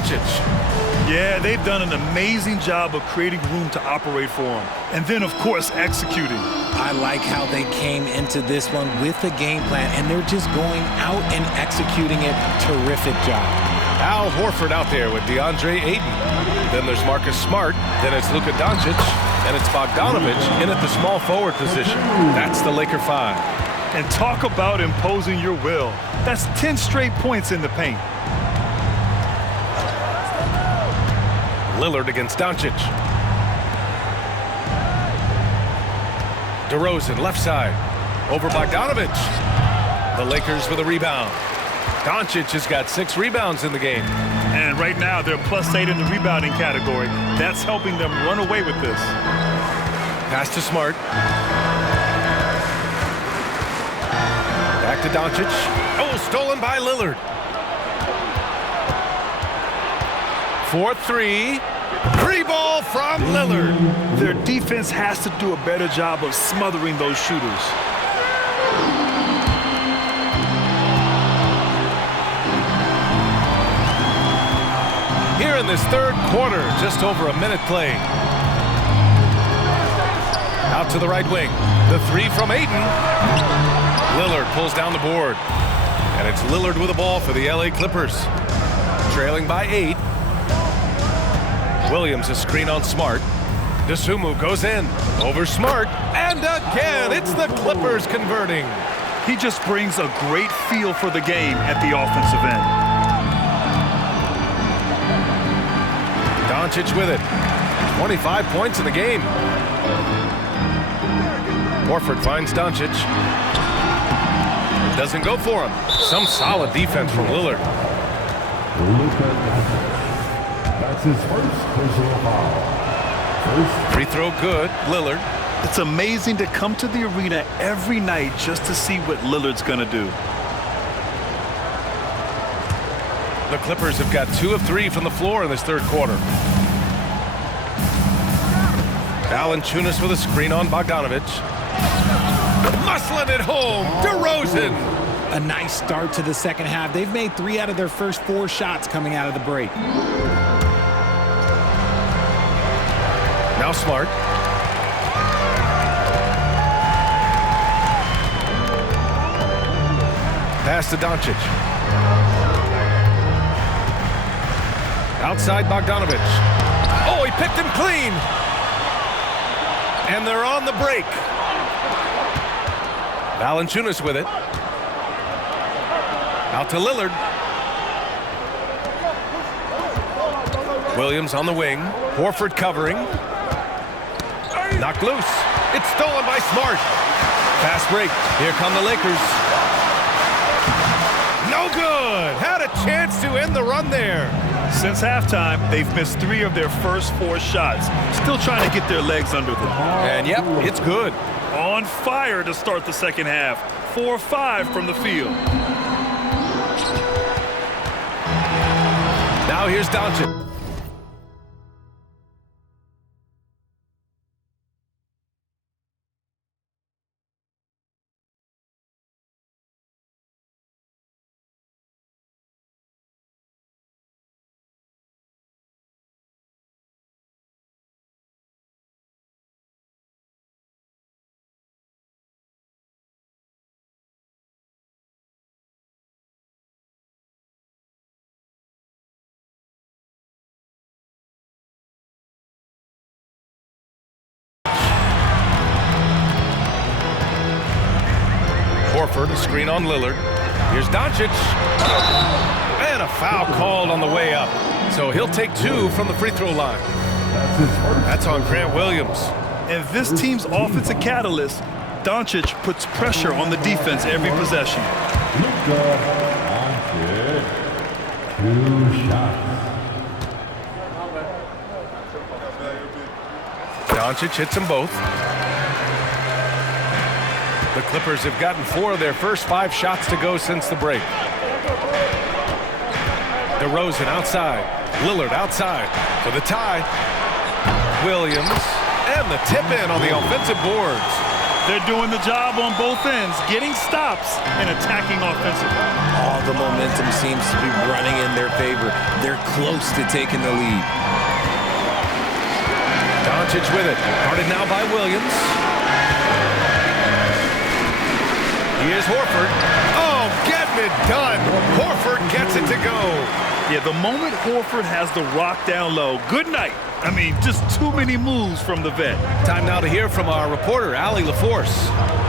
Doncic. Yeah, they've done an amazing job of creating room to operate for him. And then, of course, executing. I like how they came into this one with a game plan, and they're just going out and executing it. Terrific job. Al Horford out there with DeAndre Ayton. Then there's Marcus Smart. Then it's Luka Doncic. And it's Bogdanović in at the small forward position. That's the Laker 5. And talk about imposing your will. That's 10 straight points in the paint. Lillard against Doncic. DeRozan, left side. Over Bogdanović. The Lakers with a rebound. Doncic has got 6 rebounds in the game. And right now, they're +8 in the rebounding category. That's helping them run away with this. Pass to Smart. Back to Doncic. Oh, stolen by Lillard. 4-3. Free ball from Lillard. Their defense has to do a better job of smothering those shooters. Here in this third quarter, just over a minute played. Out to the right wing. The 3 from Ayton. Lillard pulls down the board. And it's Lillard with the ball for the LA Clippers. Trailing by 8. Williams a screen on Smart. DeSumo goes in. Over Smart. And again, it's the Clippers converting. He just brings a great feel for the game at the offensive end. Doncic with it. 25 points in the game. Horford finds Doncic. Doesn't go for him. Some solid defense from Lillard. That's his first personal foul. Free throw good. Lillard. It's amazing to come to the arena every night just to see what Lillard's going to do. The Clippers have got 2 of 3 from the floor in this third quarter. Valanciunas with a screen on Bogdanović. Muscling it home. DeRozan. A nice start to the second half. They've made 3 out of their first 4 shots coming out of the break. Now Smart. Pass to Doncic. Outside Bogdanović. Oh, he picked him clean. And they're on the break. Valanciunas with it. Out to Lillard. Williams on the wing. Horford covering. Knocked loose. It's stolen by Smart. Fast break. Here come the Lakers. No good. Had a chance to end the run there. Since halftime, they've missed 3 of their first 4 shots. Still trying to get their legs under them. And yep, it's good. On fire to start the second half. 4-5 from the field. Now here's Doncic. Horford, a screen on Lillard. Here's Doncic. And a foul called on the way up. So he'll take 2 from the free throw line. That's on Grant Williams. And this team's offensive catalyst, Doncic, puts pressure on the defense every possession. Luka Doncic, 2 shots. Doncic hits them both. The Clippers have gotten 4 of their first 5 shots to go since the break. DeRozan outside. Lillard outside for the tie. Williams and the tip in on the offensive boards. They're doing the job on both ends, getting stops and attacking offensively. All the momentum seems to be running in their favor. They're close to taking the lead. Doncic with it. Guarded now by Williams. Here's Horford. Oh, getting it done. Horford gets it to go. Yeah, the moment Horford has the rock down low, good night. I mean, just too many moves from the vet. Time now to hear from our reporter, Allie LaForce.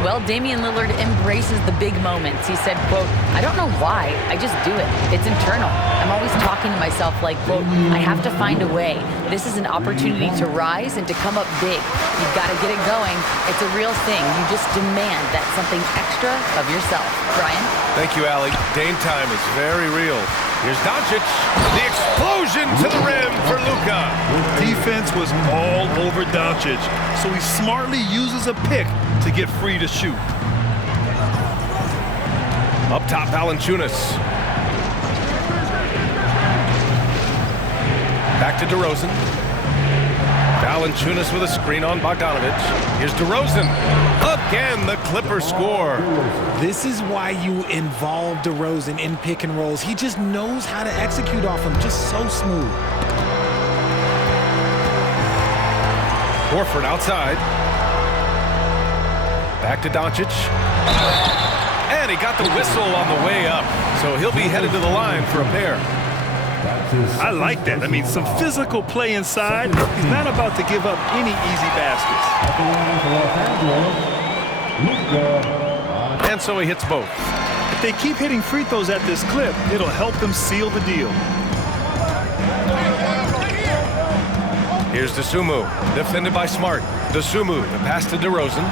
Well, Damian Lillard embraces the big moments. He said, quote, "I don't know why, I just do it. It's internal. I'm always talking to myself like, quote, I have to find a way. This is an opportunity to rise and to come up big. You've got to get it going. It's a real thing. You just demand that something extra of yourself." Brian? Thank you, Allie. Dame time is very real. Here's Doncic. The explosion to the rim for Luka. Defense was all over Doncic, so he smartly uses a pick to get free to shoot. Up top, Valanciunas. Back to DeRozan. Valanciunas with a screen on Bogdanovic. Here's DeRozan. Again, the Clippers score. This is why you involve DeRozan in pick and rolls. He just knows how to execute off them, just so smooth. Horford outside. Back to Doncic. And he got the whistle on the way up. So he'll be headed to the line for a pair. I like that. I mean, some physical play inside. He's not about to give up any easy baskets. And so he hits both. If they keep hitting free throws at this clip, it'll help them seal the deal. Here's Dosunmu, defended by Smart. Dosunmu, the pass to DeRozan.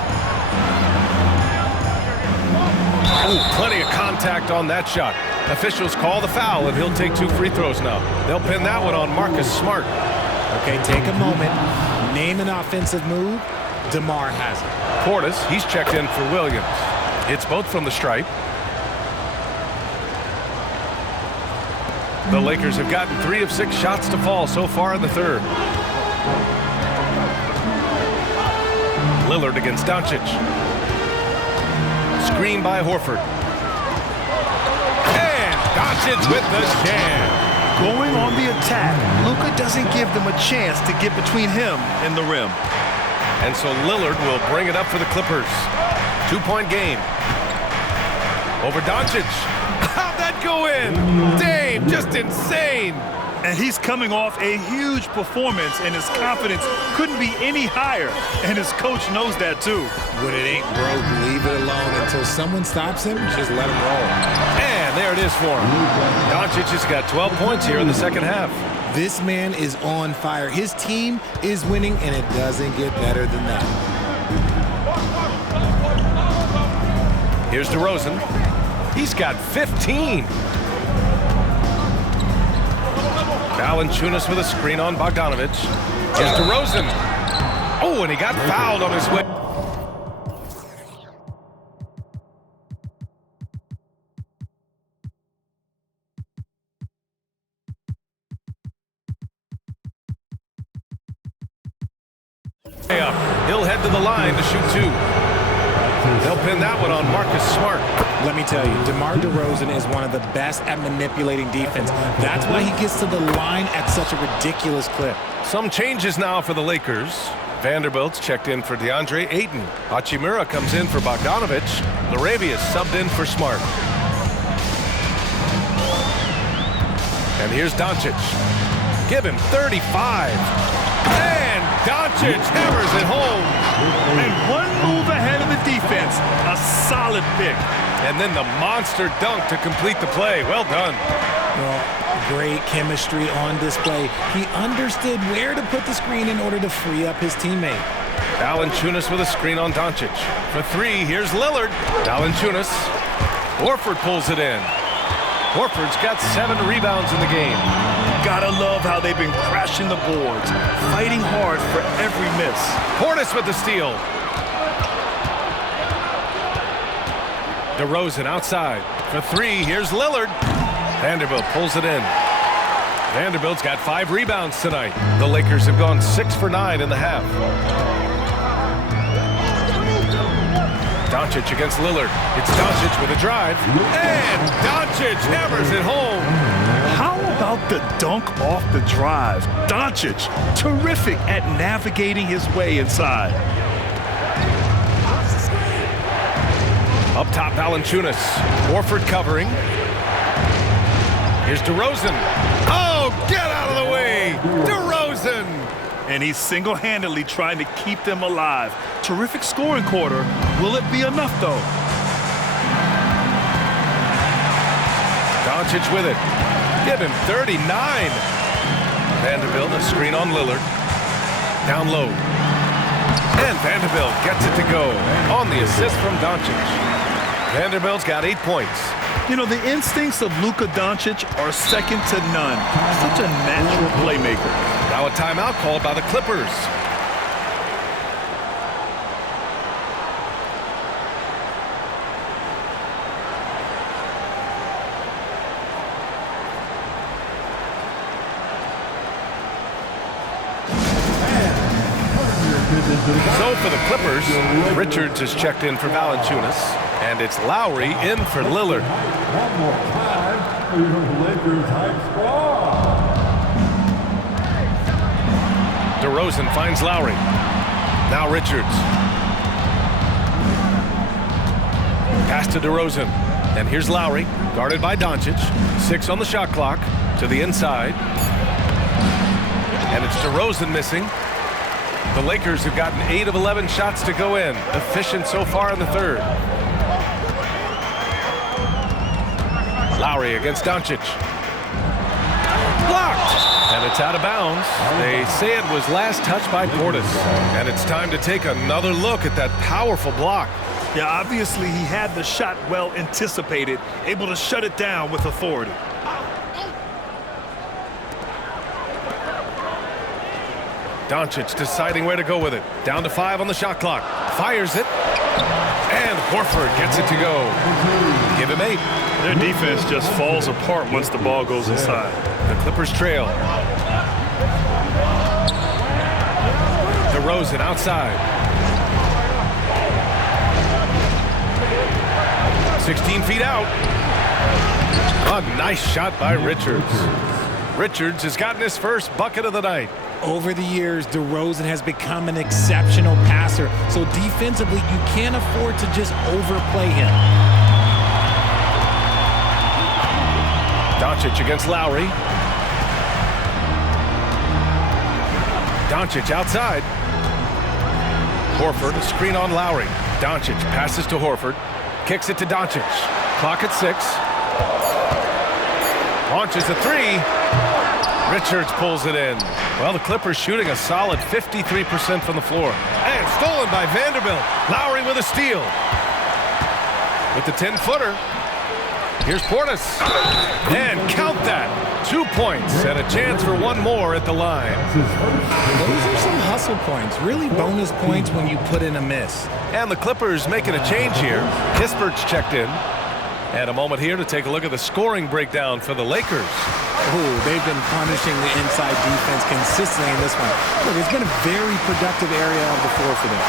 Oh, plenty of contact on that shot. Officials call the foul, and he'll take 2 free throws now. They'll pin that one on Marcus Smart. Okay, take a moment. Name an offensive move. DeMar has it. Portis, he's checked in for Williams. It's both from the stripe. The Lakers have gotten 3 of 6 shots to fall so far in the third. Lillard against Doncic. Screen by Horford. And Doncic with the jam. Going on the attack, Luka doesn't give them a chance to get between him and the rim. And so Lillard will bring it up for the Clippers. 2-point game. Over Doncic. How'd that go in? Dame, just insane. And he's coming off a huge performance, and his confidence couldn't be any higher. And his coach knows that, too. When it ain't broke, leave it alone. Until someone stops him, just let him roll. And there it is for him. Doncic has got 12 points here in the second half. This man is on fire. His team is winning, and it doesn't get better than that. Here's DeRozan. He's got 15. Valanciunas with a screen on Bogdanovic. Here's DeRozan. Oh, and he got fouled on his way. Up. He'll head to the line to shoot 2. They'll pin that one on Marcus Smart. Let me tell you, DeMar DeRozan is one of the best at manipulating defense. That's why he gets to the line at such a ridiculous clip. Some changes now for the Lakers. Vanderbilt's checked in for DeAndre Ayton. Hachimura comes in for Bogdanovic. Laravius subbed in for Smart. And here's Doncic. Give him 35. And Doncic hammers it home. And one move ahead of the defense. A solid pick. And then the monster dunk to complete the play. Well done. Well, great chemistry on display. He understood where to put the screen in order to free up his teammate. Valanciunas with a screen on Doncic. For 3, here's Lillard. Valanciunas. Horford pulls it in. Horford's got 7 rebounds in the game. Gotta love how they've been crashing the boards, fighting hard for every miss. Portis with the steal. DeRozan outside. For 3, here's Lillard. Vanderbilt pulls it in. Vanderbilt's got 5 rebounds tonight. The Lakers have gone 6 for 9 in the half. Doncic against Lillard. It's Doncic with a drive. And Doncic hammers it home. How about the dunk off the drive? Doncic, terrific at navigating his way inside. Up top, Valanciunas. Horford covering. Here's DeRozan. Oh, get out of the way! DeRozan! And he's single-handedly trying to keep them alive. Terrific scoring quarter. Will it be enough, though? Doncic with it. Give him 39. Vanderbilt, a screen on Lillard. Down low. And Vanderbilt gets it to go on the assist from Doncic. Vanderbilt's got 8 points. You know, the instincts of Luka Doncic are second to none. Such a natural playmaker. Now a timeout called by the Clippers. So for the Clippers, Richards is checked in for Valanciunas, and it's Lowry in for Lillard. One more time for your Lakers hype squad. DeRozan finds Lowry. Now Richards. Pass to DeRozan. And here's Lowry, guarded by Doncic. 6 on the shot clock, to the inside. And it's DeRozan missing. The Lakers have gotten 8 of 11 shots to go in. Efficient so far in the third. Lowry against Doncic. Blocked! And it's out of bounds. They say it was last touched by Portis. And it's time to take another look at that powerful block. Yeah, obviously he had the shot well anticipated, able to shut it down with authority. Doncic deciding where to go with it. Down to 5 on the shot clock. Fires it. And Horford gets it to go. Give him 8. Their defense just falls apart once the ball goes inside. The Clippers trail. DeRozan outside. 16 feet out. A nice shot by Richards. Richards has gotten his first bucket of the night. Over the years, DeRozan has become an exceptional passer, so defensively, you can't afford to just overplay him. Doncic against Lowry. Doncic outside. Horford, a screen on Lowry. Doncic passes to Horford. Kicks it to Doncic. Clock at 6. Launches a 3. Richards pulls it in. Well, the Clippers shooting a solid 53% from the floor. And stolen by Vanderbilt. Lowry with a steal. With the 10-footer. Here's Portis. And count that. 2 points and a chance for one more at the line. Those are some hustle points. Really bonus points when you put in a miss. And the Clippers making a change here. Kispert's checked in. And a moment here to take a look at the scoring breakdown for the Lakers. Oh, they've been punishing the inside defense consistently in this one. Look, it's been a very productive area of the floor for them.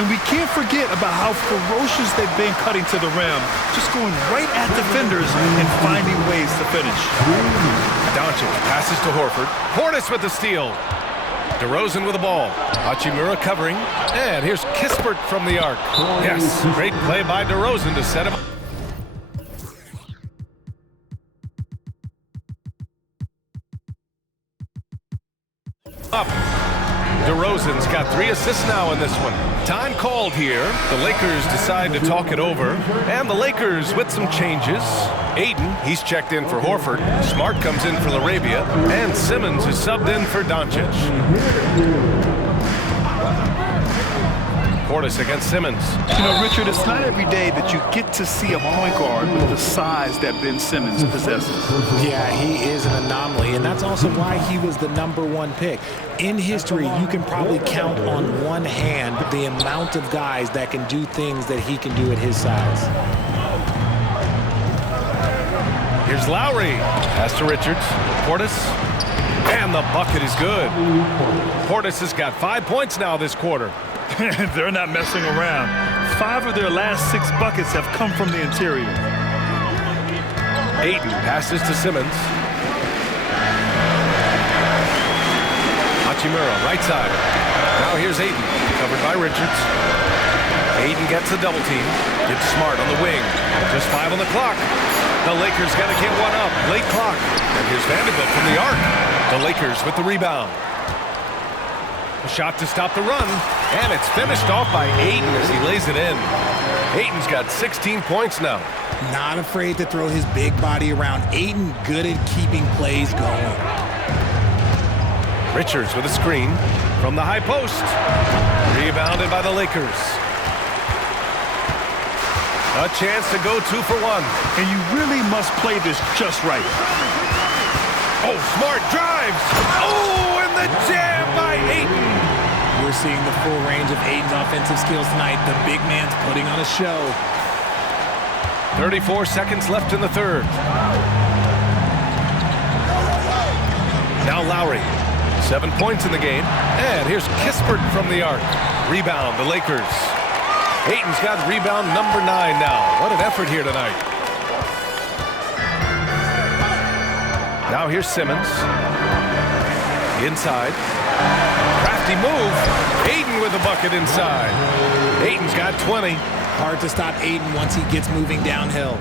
And we can't forget about how ferocious they've been cutting to the rim, just going right at defenders and finding ways to finish. Doncic passes to Horford. Portis with the steal. DeRozan with the ball. Hachimura covering. And here's Kispert from the arc. Yes, great play by DeRozan to set him up. DeRozan's got 3 assists now in this one. Time called here. The Lakers decide to talk it over. And the Lakers with some changes. Ayton, he's checked in for Horford. Smart comes in for LaRavia. And Simmons is subbed in for Doncic. Portis against Simmons. You know, Richard, it's not every day that you get to see a point guard with the size that Ben Simmons possesses. Yeah, he is an anomaly, and that's also why he was the #1 pick. In history, you can probably count on one hand the amount of guys that can do things that he can do at his size. Here's Lowry. Pass to Richards. Portis. And the bucket is good. Portis has got 5 points now this quarter. They're not messing around. 5 of their last 6 buckets have come from the interior. Ayton passes to Simmons. Hachimura, right side. Now here's Ayton, covered by Richards. Ayton gets a double team. Gets Smart on the wing. Just 5 on the clock. The Lakers got to get one up. Late clock. And here's Vanderbilt from the arc. The Lakers with the rebound. A shot to stop the run. And it's finished off by Ayton as he lays it in. Ayton's got 16 points now. Not afraid to throw his big body around. Ayton good at keeping plays going. Richards with a screen from the high post. Rebounded by the Lakers. A chance to go 2 for 1. And you really must play this just right. Oh, Smart drives. Oh, and the jam by Ayton. We're seeing the full range of Ayton's offensive skills tonight. The big man's putting on a show. 34 seconds left in the third. Now Lowry. 7 points in the game. And here's Kispert from the arc. Rebound, the Lakers. Ayton's got rebound number 9 now. What an effort here tonight. Now here's Simmons. Inside. Crafty move. Ayton with a bucket inside. Ayton's got 20. Hard to stop Ayton once he gets moving downhill.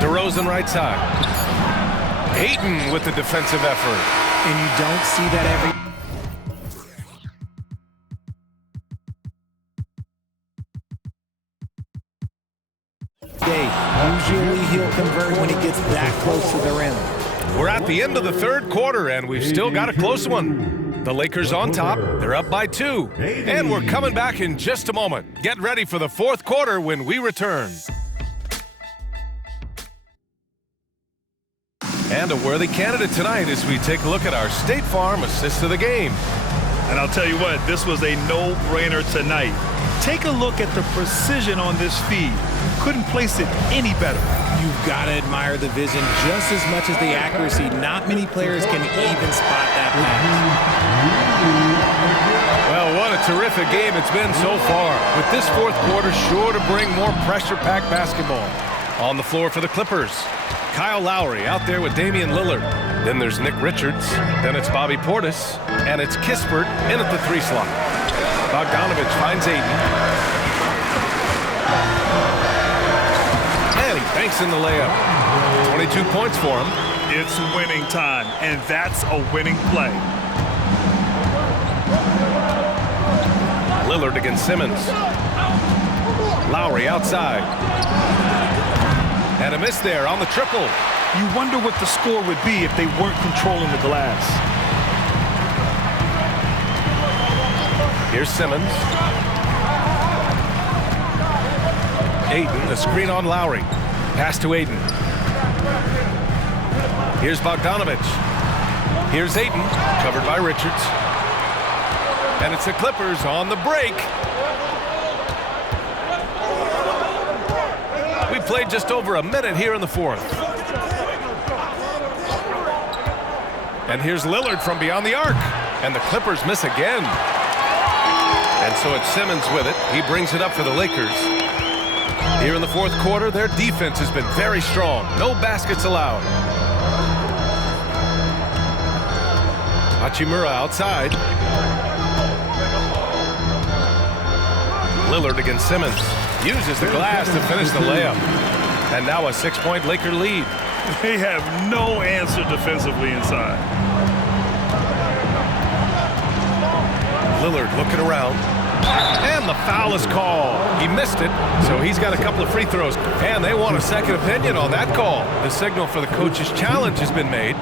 DeRozan right side. Ayton with the defensive effort. And you don't see that every day. Usually he'll convert when he gets that close to the rim. We're at the end of the third quarter, and we've still got a close one. The Lakers on top. They're up by 2. And we're coming back in just a moment. Get ready for the fourth quarter when we return. And a worthy candidate tonight as we take a look at our State Farm assist of the game. And I'll tell you what, this was a no-brainer tonight. Take a look at the precision on this feed. Couldn't place it any better. You've got to admire the vision just as much as the accuracy. Not many players can even spot that pass. Well, what a terrific game it's been so far. With this fourth quarter sure to bring more pressure-packed basketball. On the floor for the Clippers, Kyle Lowry out there with Damian Lillard. Then there's Nick Richards. Then it's Bobby Portis. And it's Kispert in at the 3 slot. Bogdanovich finds Ayton. And he banks in the layup. 22 points for him. It's winning time, and that's a winning play. Lillard against Simmons. Lowry outside. And a miss there on the triple. You wonder what the score would be if they weren't controlling the glass. Here's Simmons. Ayton, a screen on Lowry. Pass to Ayton. Here's Bogdanovich. Here's Ayton, covered by Richards. And it's the Clippers on the break. We played just over a minute here in the fourth. And here's Lillard from beyond the arc. And the Clippers miss again. And so it's Simmons with it. He brings it up for the Lakers. Here in the fourth quarter, their defense has been very strong. No baskets allowed. Hachimura outside. Lillard against Simmons. Uses the glass to finish the layup. And now a 6-point Laker lead. They have no answer defensively inside. Lillard looking around. And the foul is called. He missed it, so he's got a couple of free throws. And they want a second opinion on that call. The signal for the coach's challenge has been made.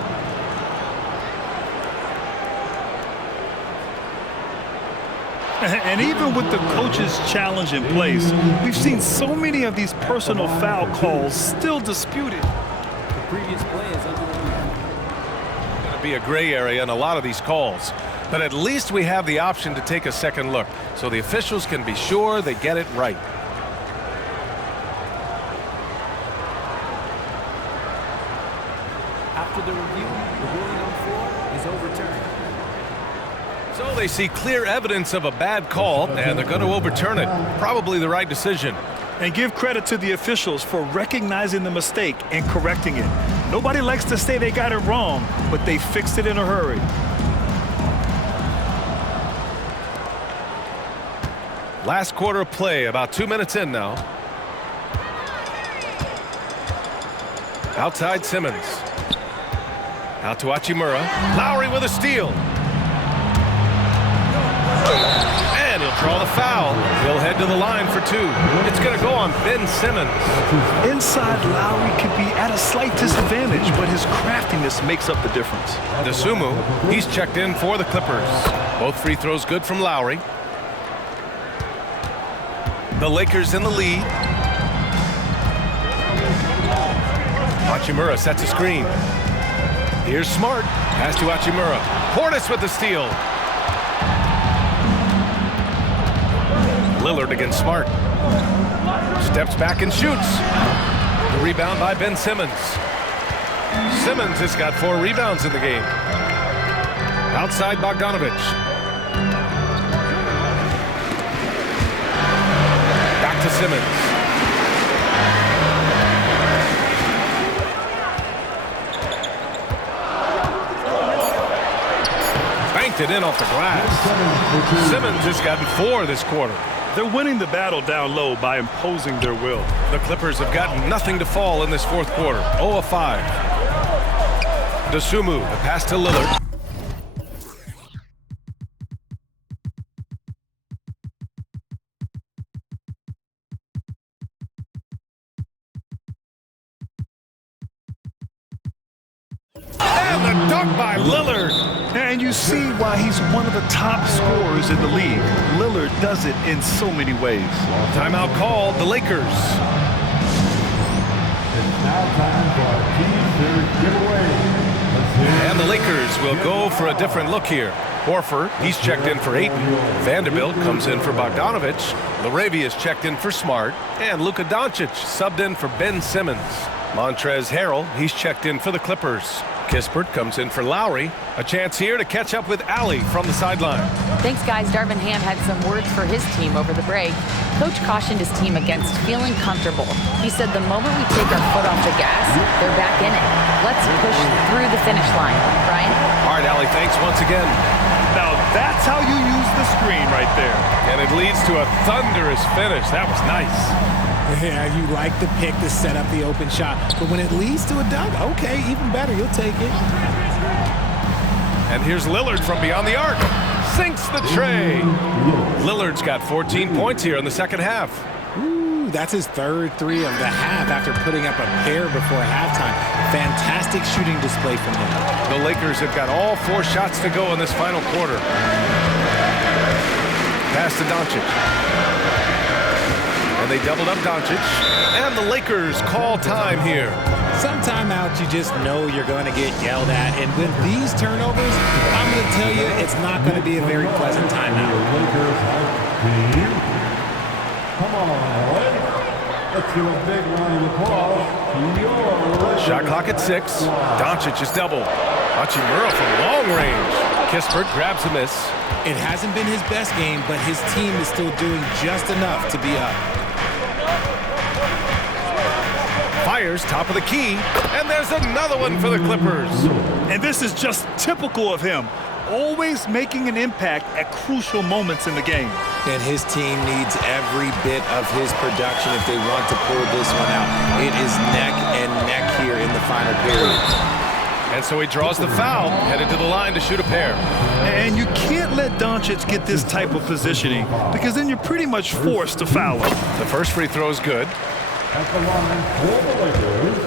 And even with the coach's challenge in place, we've seen so many of these personal foul calls still disputed. The previous play is underway. Going to be a gray area in a lot of these calls. But at least we have the option to take a second look, so the officials can be sure they get it right. After the review, the ruling on the floor is overturned. So they see clear evidence of a bad call, and they're going to overturn it. Probably the right decision. And give credit to the officials for recognizing the mistake and correcting it. Nobody likes to say they got it wrong, but they fixed it in a hurry. Last quarter of play, about 2 minutes in now. Outside Simmons. Out to Hachimura. Lowry with a steal. And he'll draw the foul. He'll head to the line for two. It's going to go on Ben Simmons. Inside, Lowry could be at a slight disadvantage, but his craftiness makes up the difference. Dosunmu, he's checked in for the Clippers. Both free throws good from Lowry. The Lakers in the lead. Hachimura sets a screen. Here's Smart. Pass to Hachimura. Portis with the steal. Lillard against Smart. Steps back and shoots. The rebound by Ben Simmons. Simmons has got 4 rebounds in the game. Outside Bogdanovic. Back to Simmons. Banked it in off the glass. Simmons has gotten 4 this quarter. They're winning the battle down low by imposing their will. The Clippers have gotten nothing to fall in this fourth quarter. 0 of 5. Dosunmu, the pass to Lillard. And the dunk by Lillard. And you see why he's one of the top scorers in the league. Lillard does it in so many ways. Timeout called, the Lakers. It's now time for a team series giveaway. Let's hear it. And the Lakers will go for a different look here. Horford, he's checked in for Ayton. Vanderbilt comes in for Bogdanovic. Laravia is checked in for Smart. And Luka Doncic subbed in for Ben Simmons. Montrezl Harrell, he's checked in for the Clippers. Kispert comes in for Lowry. A chance here to catch up with Allie from the sideline. Thanks, guys. Darvin Ham had some words for his team over the break. Coach cautioned his team against feeling comfortable. He said the moment we take our foot off the gas, they're back in it. Let's push through the finish line. Brian? All right, Allie, thanks once again. Now that's how you use the screen right there. And it leads to a thunderous finish. That was nice. Yeah, you like the pick to set up the open shot. But when it leads to a dunk, okay, even better. You'll take it. And here's Lillard from beyond the arc. Sinks the tray. Lillard's got 14 points here in the second half. Ooh, that's his third 3 of the half after putting up a pair before halftime. Fantastic shooting display from him. The Lakers have got all 4 shots to go in this final quarter. Pass to Doncic. And they doubled up Doncic. And the Lakers call time here. Some timeouts you just know you're going to get yelled at. And with these turnovers, I'm going to tell you it's not going to be a very pleasant timeout. Lakers team. Come on, boy. Let's give a big round of applause to your Lakers. Shot clock at 6. Doncic is doubled. Hachimura from long range. Kispert grabs a miss. It hasn't been his best game, but his team is still doing just enough to be up. Fires top of the key, and there's another one for the Clippers. And this is just typical of him. Always making an impact at crucial moments in the game. And his team needs every bit of his production if they want to pull this one out. It is neck and neck here in the final period. And so he draws the foul, headed to the line to shoot a pair. And you can't let Doncic get this type of positioning because then you're pretty much forced to foul him. The first free throw is good. At the line for the Lakers,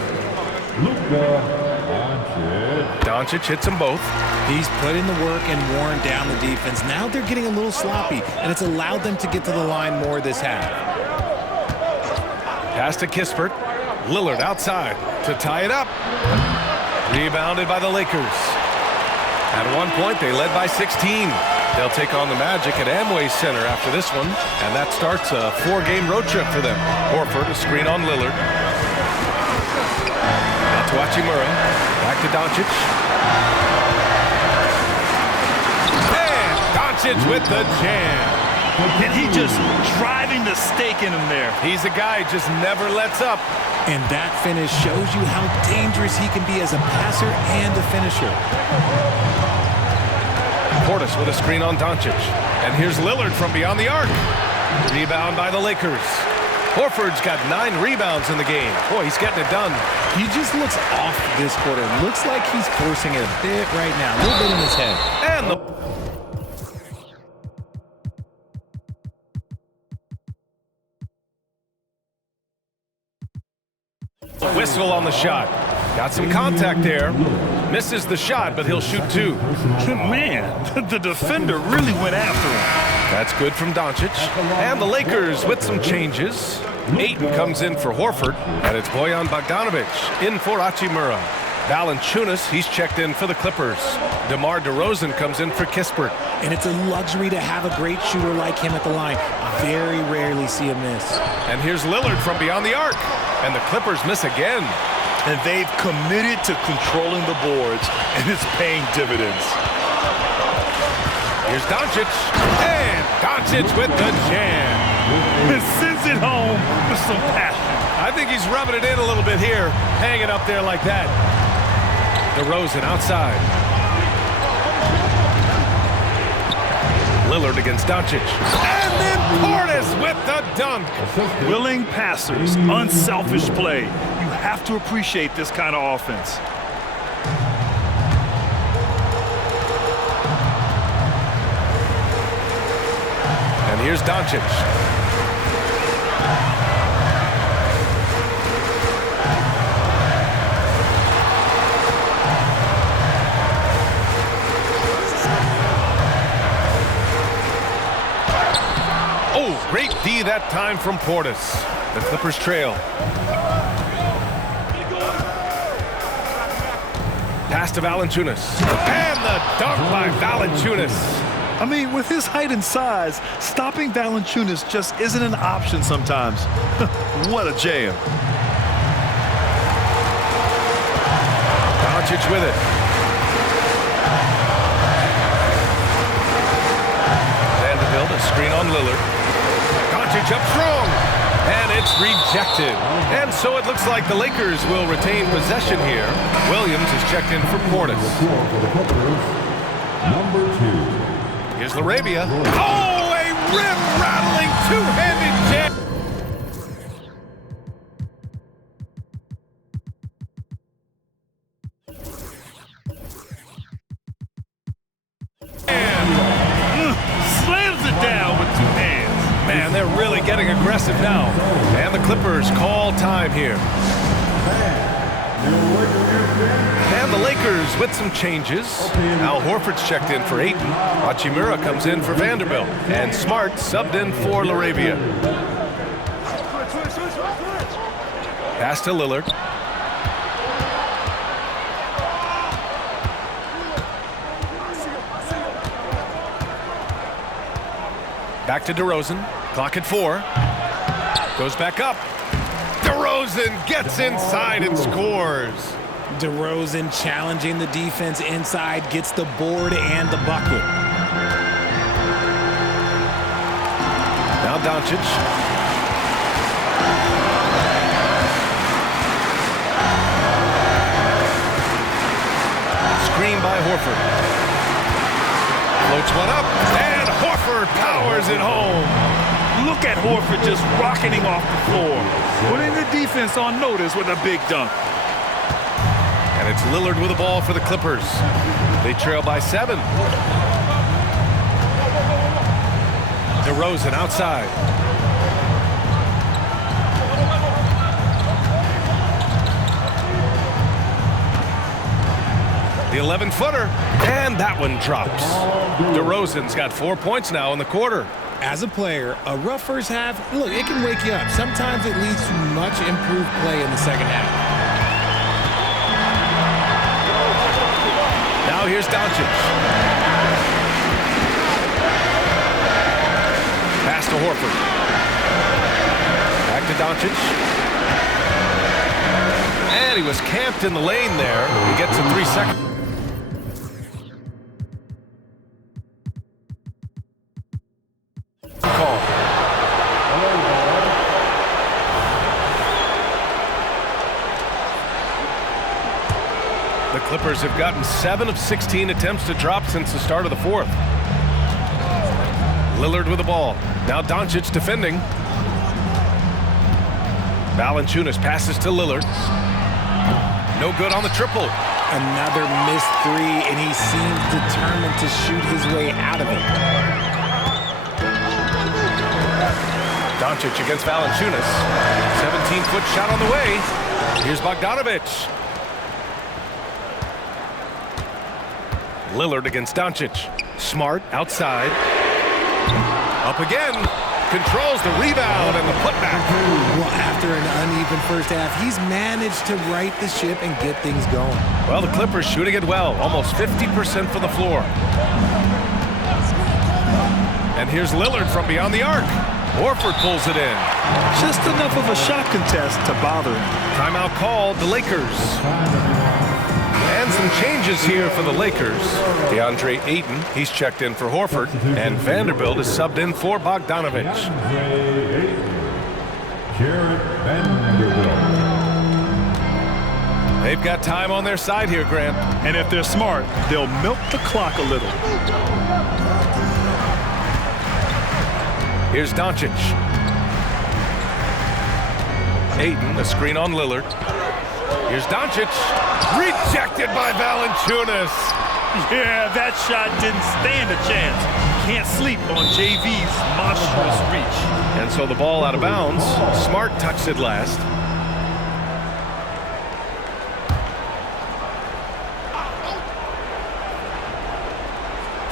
Luka Doncic. Doncic hits them both. He's put in the work and worn down the defense. Now they're getting a little sloppy, and it's allowed them to get to the line more this half. Pass to Kispert. Lillard outside to tie it up. Rebounded by the Lakers. At one point, they led by 16. They'll take on the Magic at Amway Center after this one, and that starts a 4-game road trip for them. Horford, a screen on Lillard. Out to Hachimura. Back to Doncic. And Doncic with the jam. And he just driving the stake in him there. He's a guy who just never lets up. And that finish shows you how dangerous he can be as a passer and a finisher. Portis with a screen on Doncic. And here's Lillard from beyond the arc. Rebound by the Lakers. Horford's got 9 rebounds in the game. Boy, he's getting it done. He just looks off this quarter. Looks like he's forcing it a bit right now. A little bit in his head. And the whistle on the shot. Got some contact there. Misses the shot, but he'll shoot 2. Man, the defender really went after him. That's good from Doncic. And the Lakers with some changes. Ayton comes in for Horford, and it's Bojan Bogdanovic in for Hachimura. Valanciunas, he's checked in for the Clippers. DeMar DeRozan comes in for Kispert. And it's a luxury to have a great shooter like him at the line. Very rarely see a miss. And here's Lillard from beyond the arc. And the Clippers miss again. And they've committed to controlling the boards, and it's paying dividends. Here's Doncic. And Doncic with the jam. And sends it home with some passion. I think he's rubbing it in a little bit here, hanging up there like that. DeRozan outside. Lillard against Doncic. And then Portis with the dunk. Willing passers, unselfish play. You have to appreciate this kind of offense. And here's Doncic. Oh, great D that time from Portis. The Clippers trail. Pass to Valanciunas. And the dunk by Valanciunas. I mean, with his height and size, stopping Valanciunas just isn't an option sometimes. What a jam. Doncic with it. Vanderbilt, a screen on Lillard. Doncic up strong. And it's rejected. And so it looks like the Lakers will retain possession here. Williams is checked in for Portis. Number 2. Here's Larabia. Oh, a rim-rattling two-handed jam. Slams it down with 2 hands. Man, they're really getting aggressive now. And the Clippers call time here. And the Lakers with some changes. Al Horford's checked in for Ayton. Hachimura comes in for Vanderbilt. And Smart subbed in for Larabia. Pass to Lillard. Back to DeRozan. Clock at 4. Goes back up. DeRozan gets inside and scores. DeRozan challenging the defense inside, gets the board and the bucket. Now Doncic. Screen by Horford. Floats one up, and Horford powers it home. Look at Horford just rocketing off the floor, putting the defense on notice with a big dunk. And it's Lillard with the ball for the Clippers. They trail by 7. DeRozan outside. The 11-footer, and that one drops. DeRozan's got 4 points now in the quarter. As a player, a rough first half, look, it can wake you up. Sometimes it leads to much improved play in the second half. Now here's Doncic. Pass to Horford. Back to Doncic. And he was camped in the lane there. He gets a 3-second. Clippers have gotten 7 of 16 attempts to drop since the start of the fourth. Lillard with the ball. Now Doncic defending. Valanciunas passes to Lillard. No good on the triple. Another missed three, and he seems determined to shoot his way out of it. Doncic against Valanciunas. 17-foot shot on the way. Here's Bogdanović. Lillard against Doncic. Smart outside. Up again. Controls the rebound and the putback. Well, after an uneven first half, he's managed to right the ship and get things going. Well, the Clippers shooting it well. Almost 50% from the floor. And here's Lillard from beyond the arc. Horford pulls it in. Just enough of a shot contest to bother him. Timeout called, the Lakers. And some changes here for the Lakers. DeAndre Ayton, he's checked in for Horford. And Vanderbilt is subbed in for Bogdanović. Jarred Vanderbilt. They've got time on their side here, Grant. And if they're smart, they'll milk the clock a little. Here's Doncic. Ayton, a screen on Lillard. Here's Doncic. Rejected by Valanciunas. Yeah, that shot didn't stand a chance. Can't sleep on JV's monstrous reach. And so the ball out of bounds. Smart touched it last.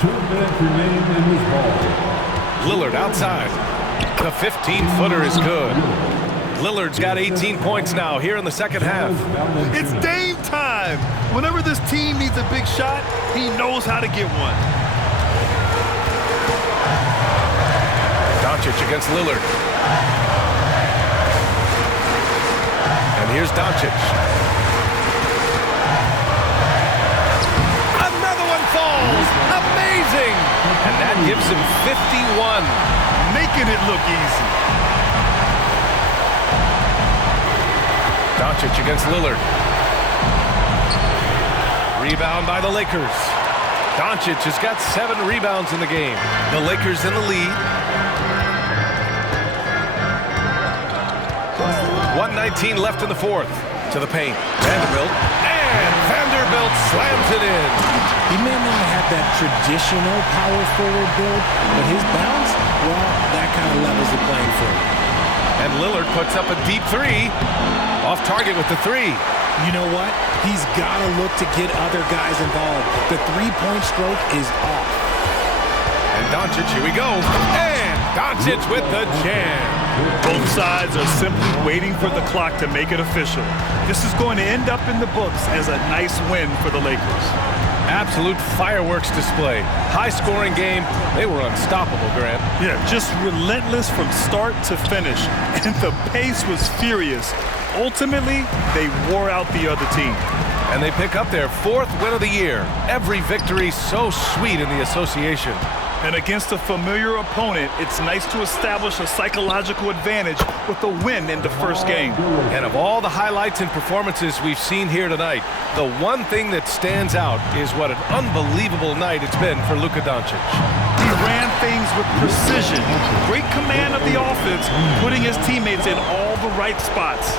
Remain in this ball. Lillard outside. The 15-footer is good. Lillard's got 18 points now here in the second half. It's Dame time. Whenever this team needs a big shot, he knows how to get one. Doncic against Lillard. And here's Doncic. Another one falls. Amazing. And that gives him 51. Making it look easy. Doncic against Lillard. Rebound by the Lakers. Doncic has got 7 rebounds in the game. The Lakers in the lead. 1:19 left in the fourth. To the paint. Vanderbilt. And Vanderbilt slams it in. He may not have that traditional power forward build, but his bounce, well, that kind of levels the playing field. And Lillard puts up a deep three. Off target with the three. You know what? He's got to look to get other guys involved. The three-point stroke is off. And Doncic, here we go. And Doncic with the jam. Both sides are simply waiting for the clock to make it official. This is going to end up in the books as a nice win for the Lakers. Absolute fireworks display. High-scoring game. They were unstoppable, Grant. Yeah, just relentless from start to finish. And the pace was furious. Ultimately, they wore out the other team. And they pick up their 4th win of the year. Every victory so sweet in the association. And against a familiar opponent, it's nice to establish a psychological advantage with a win in the first game. And of all the highlights and performances we've seen here tonight, the one thing that stands out is what an unbelievable night it's been for Luka Doncic. He ran things with precision, great command of the offense, putting his teammates in all the right spots.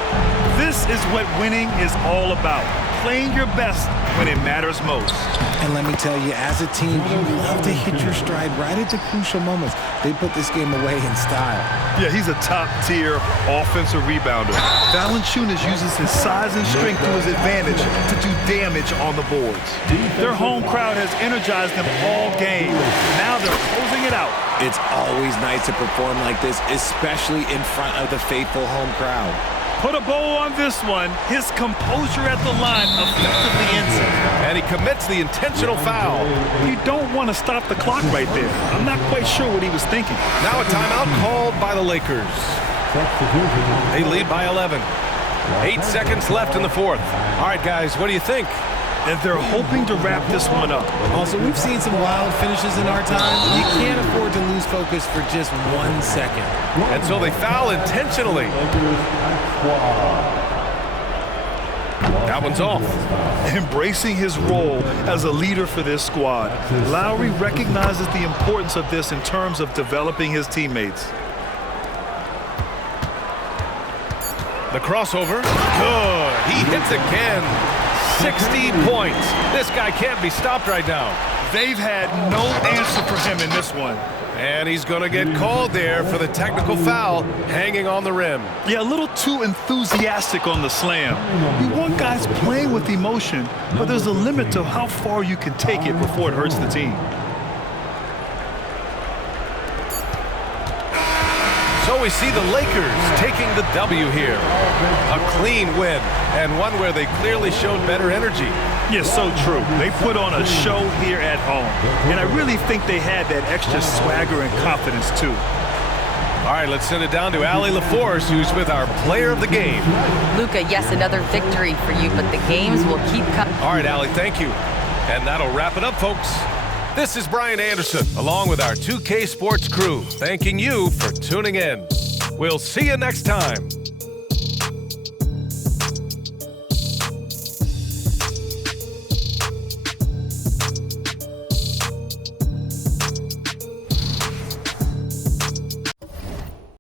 This is what winning is all about, playing your best when it matters most. And let me tell you, as a team, you love to hit your stride right at the crucial moments. They put this game away in style. Yeah, he's a top-tier offensive rebounder. Valanciunas uses his size and strength to his advantage to do damage on the boards. Their home crowd has energized them all game. Now they're closing it out. It's always nice to perform like this, especially in front of the faithful home crowd. Put a bow on this one. His composure at the line effectively ends it. And he commits the intentional foul. You don't want to stop the clock right there. I'm not quite sure what he was thinking. Now a timeout called by the Lakers. They lead by 11. 8 seconds left in the fourth. All right, guys, what do you think? And they're hoping to wrap this one up. Also, we've seen some wild finishes in our time. You can't afford to lose focus for just 1 second. And so they foul intentionally. That one's off. Embracing his role as a leader for this squad, Lowry recognizes the importance of this in terms of developing his teammates. The crossover. Good. He hits again. 60 points. This guy can't be stopped right now. They've had no answer for him in this one. And he's going to get called there for the technical foul, hanging on the rim. Yeah, a little too enthusiastic on the slam. You want guys playing with emotion, but there's a limit to how far you can take it before it hurts the team. So we see the Lakers taking the W here. A clean win, and one where they clearly showed better energy. Yeah, so true. They put on a show here at home, and I really think they had that extra swagger and confidence too. All right, let's send it down to Allie LaForce, who's with our player of the game. Luka, yes, another victory for you, but the games will keep coming. All right, Allie, thank you. And that'll wrap it up, folks. This is Brian Anderson, along with our 2K Sports crew, thanking you for tuning in. We'll see you next time.